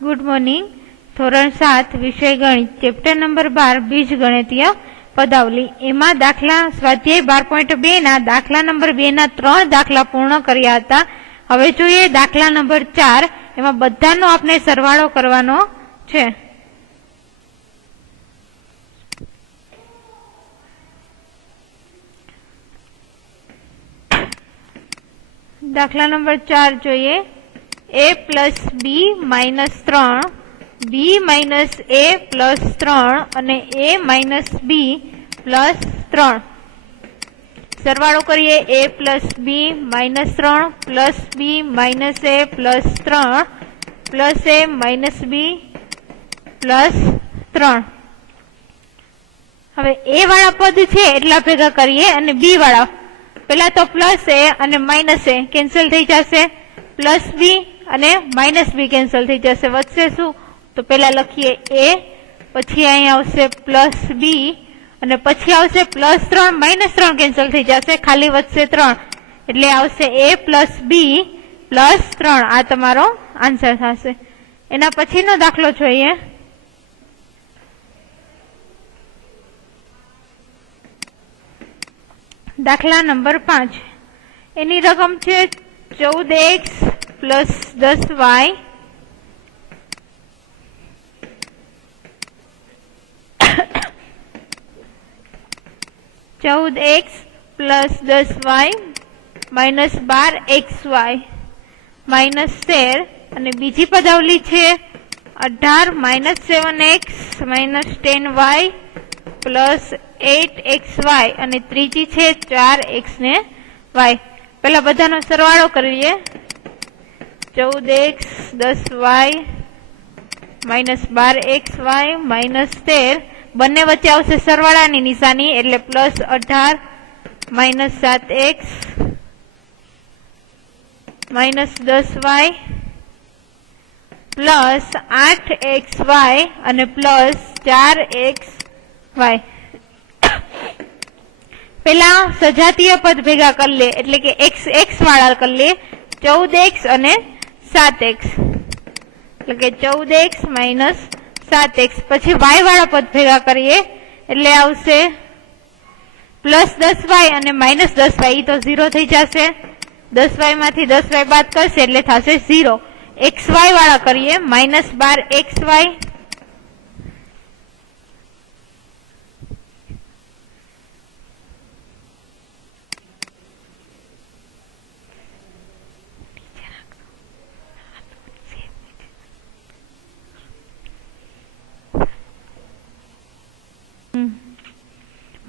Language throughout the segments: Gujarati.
Good morning. धोरण 7 विषय गणित चेप्टर नंबर 12 बीज गणितीय पदावली एमा दाखला स्वाध्याय 12.2 ना दाखला नंबर 2 ना 3 दाखला पूर्ण कर्या हता। हवे जोईए दाखला नंबर 4 एमा बधानो आपणे सरवाळो करवानो छे। दाखला नंबर 4 जोईए a plus b minus 3 b minus a plus 3 અને a माइनस b प्लस 3 सरवाळो करिए a plus b minus 3 plus b minus a plus 3 plus a minus b plus 3। हवे a वाळा पद छे એટલા ભેગા કરીએ અને b વાળા પેલા તો પ્લસ a અને માઇનસ a કેન્સલ થઈ જશે, પ્લસ b અને માઇનસ બી કેન્સલ થઈ જશે, વધશે શું તો પેલા લખીએ a, પછી અહીં આવશે પ્લસ બી અને પછી આવશે પ્લસ 3 માઇનસ 3 કેન્સલ થઈ જશે, ખાલી વધશે 3 એટલે આવશે a પ્લસ બી પ્લસ 3। આ તમારો આન્સર થશે। એના પછીનો દાખલો જોઈએ। દાખલા નંબર 5 એની રકમ છે 14x plus 10y 14x plus 10y minus 12xy minus 13 અને બીજી પદાવલી છે 18 minus 7x minus 10y plus 8xy અને ત્રીજી છે 4x ને y। પેલા બધાનો સરવાળો કરીએ। 14x 10y minus 12xy minus 13 બંને વચ્ચે આવશે સરવાળાની નિશાની એટલે plus 18 minus 7x minus 10y plus 8xy અને પ્લસ 4xy। પેલા સજાતીય પદ ભેગા કરી લે એટલે કે x વાળા કરી લે 14x અને 7x એટલે કે 14x માઇનસ 7x પછી y વાળા પદ ભેગા કરીએ એટલે આવશે પ્લસ 10y અને માઇનસ 10y તો 0 થઈ જશે, 10y માંથી 10y બાદ કરશે એટલે થશે 0। xy વાળા કરીએ minus 12xy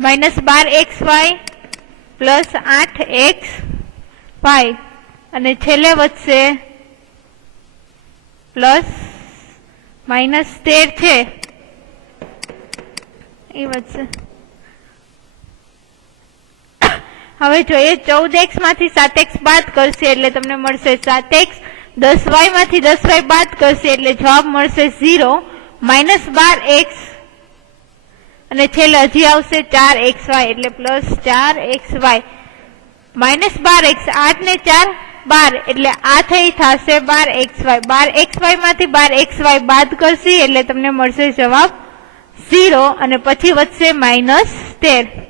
minus 12xy plus 8xy અને છેલ્લે વધશે પ્લસ માઇનસ 13 છે એ વધશે। હવે જોઈએ 14x માંથી 7x બાદ કરશે એટલે તમને મળશે 7x, 10y માંથી 10y બાદ કરશે એટલે જવાબ મળશે 0, માઇનસ 12x અને છેલ્લે હજી આવશે 4xy એટલે પ્લસ 4xy માઇનસ 12x 8 ને 4 12 એટલે આ થઈ થશે 12xy, 12xy માંથી 12xy બાદ કરશે એટલે તમને મળશે જવાબ 0 અને પછી વધશે માઇનસ 13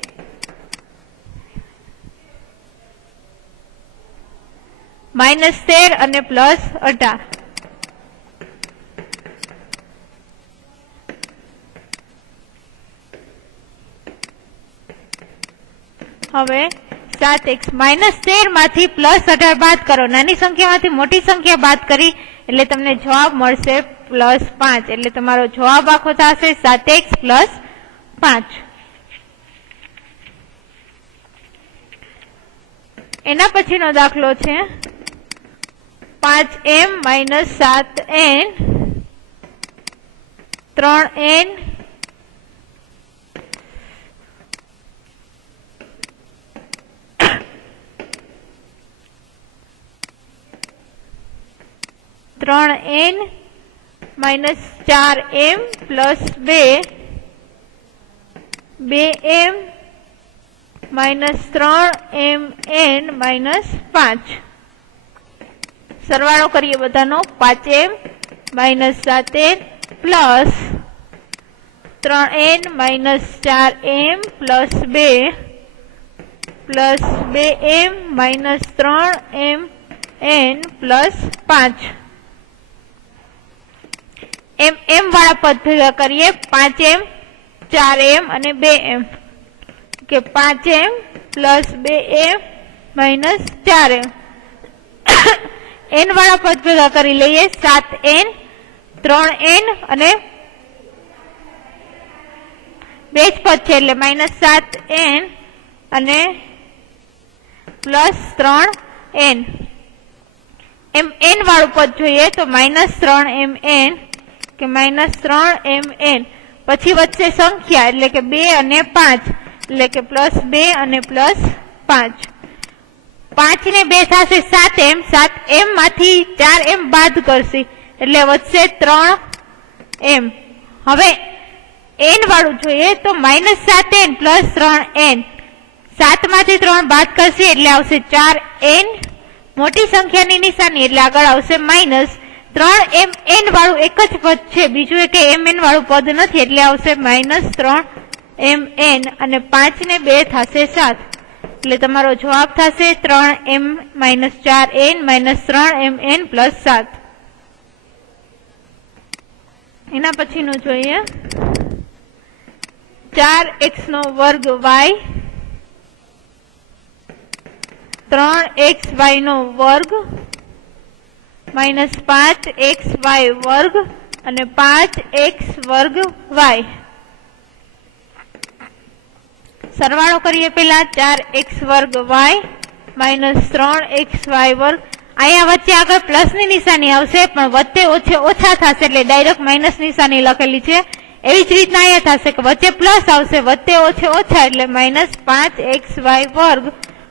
માઇનસ 13 અને પ્લસ 18। હવે 7x માઇનસ 13 માંથી પ્લસ 18 બાદ કરો, નાની સંખ્યામાંથી મોટી સંખ્યા બાદ કરી એટલે તમને જવાબ મળશે પ્લસ 5 એટલે તમારો જવાબ આખો થશે 7x પ્લસ 5। એના પછીનો દાખલો છે 5m minus 7n 3n n minus 4m plus 2 2m minus 3mn minus 5 સરવાળો કરીએ બધાનો 5m minus 7n plus 3n minus 4m plus 2 plus 2m minus 3m n plus 5 m વાળા પદ ભેગા કરીએ 5m 4m અને 2m કે 5m plus 2m minus 4m n વાળા પદ ભેગા કરી લઈએ 7n 3n અને 2 જ પદ છે એટલે માઇનસ 7n અને પ્લસ 3n n વાળું પદ જોઈએ તો માઇનસ 3mn કે માઇનસ 3mn પછી વચ્ચે સંખ્યા એટલે કે 2 અને 5 એટલે કે પ્લસ 2 અને પ્લસ 5 5 ને 2 થશે 7m 7m માંથી 4m બાદ કરશે એટલે વધશે 3m હવે n વાળું જોઈએ તો માઇનસ 7n પ્લસ 3n 7 માંથી 3 બાદ કરશે એટલે આવશે 4n મોટી સંખ્યાની નિશાની એટલે આગળ આવશે માઇનસ 3mn વાળું એક જ પદ છે બીજું એક mn વાળું પદ નથી એટલે આવશે માઇનસ 3mn અને 5 ને 2 થશે 7 એટલે તમારો જવાબ થશે 3m minus 4n minus 3mn plus 7 એના પછીનું જોઈએ 4x નો વર્ગ y 3xy નો વર્ગ માઇનસ 5xy વર્ગ અને 5x વર્ગ y સરવાળો કરીએ પેલા 4x વર્ગ y માઇનસ 3xy વર્ગ અહીંયા વચ્ચે આગળ પ્લસ ની નિશાની આવશે પણ વચ્ચે ઓછા થશે એટલે ડાયરેક્ટ માઇનસ નિશાની લખેલી છે એવી જ રીતના અહીંયા થશે કે વચ્ચે પ્લસ આવશે વચ્ચે ઓછા એટલે માઇનસ 5xy વર્ગ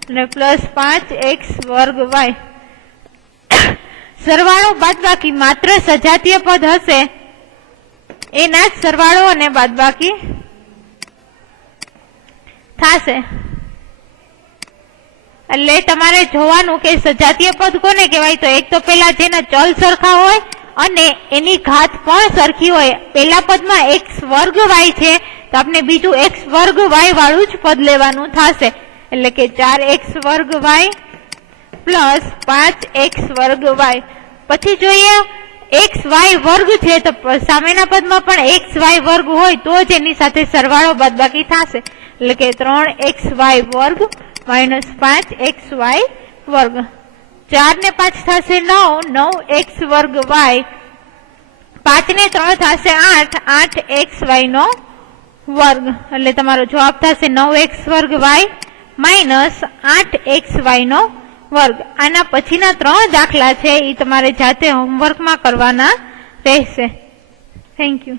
અને પ્લસ 5x વર્ગ y સરવાળો બાદબાકી માત્ર સજાતીય પદ હશે એના જ સરવાળો અને બાદબાકી થશે એટલે તમારે જોવાનું કે સજાતીય પદ કોને કહેવાય તો એક તો પેલા જેના ચલ સરખા હોય અને એની ઘાત પણ સરખી હોય પેલા પદમાં x વર્ગ y છે તો આપણે બીજું x વર્ગ y વાળું જ પદ લેવાનું થશે એટલે કે 4x વર્ગ y પ્લસ 5x વર્ગ y પછી જોઈએ xy વર્ગ છે તો સામેના પદમાં પણ xy વર્ગ હોય તો જ એની સાથે સરવાળો બાદબાકી થશે એટલે કે 3xy વર્ગ માઇનસ 5xy વર્ગ 4 ને 5 થશે 9 9x વર્ગ y 5 ને 3 થશે 8 8xy નો વર્ગ એટલે તમારો જવાબ થશે 9x વર્ગ y માઇનસ 8xy નો વર્ગ આના પછીના 3 દાખલા છે એ તમારે જાતે હોમવર્કમાં કરવાના રહેશે થેન્ક યુ